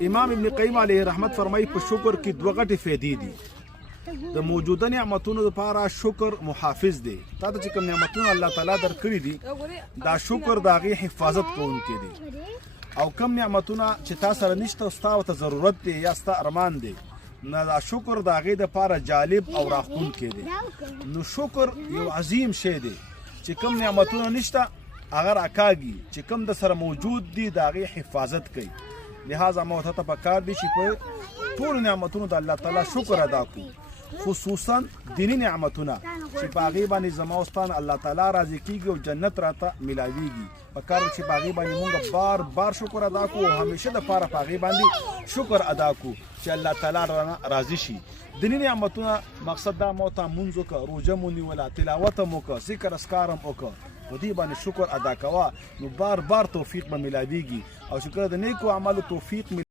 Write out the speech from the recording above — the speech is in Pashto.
امام ابن قیم علیه رحمت فرمایي په شکر کې دوه غټې فائدې دي. د موجوده نعمتونو لپاره شکر محافظ دی. تا ته چې کوم نعمتونه الله تعالی درکړي دي دا شکر د هغې حفاظت کوونکی دی. او کم نعمتونه چې تا سره نشته او ستا ورته ضرورت دی یا ستا ارمان دی نو دا شکر د هغې دپاره جالب او راښکونکی دی. نو شکر یو عظیم شی دی چې کم نعمتونه نشته هغه راکاږي، چې کم د سره موجود دي د هغې حفاظت کوي. لہذا ما ورته ته پکار دي چې په ټولو نعمتونو د الله تعالی شکر ادا کړو، خصوصا دینی نعمتونه چې په هغې باندې زما او ستا الله تعالی راضي کېږي او جنت راته میلاویږي. پکار ده چې په هغې باندې مونږ بار بار شکر ادا کړو او همیشه دپاره په هغې باندې شکر ادا کړو چې الله تعالی رانه راضي شي. دینی نعمتونه مقصد دا مو ته مونځ وکړه، روژه مو نیوله، تلاوت هم وکړه، ذکر اذکار هم وکړه، په دې باندې شکر ادا کوه نو بار بار توفیق به میلاویږي. او شکر د نیکو اعمالو توفیق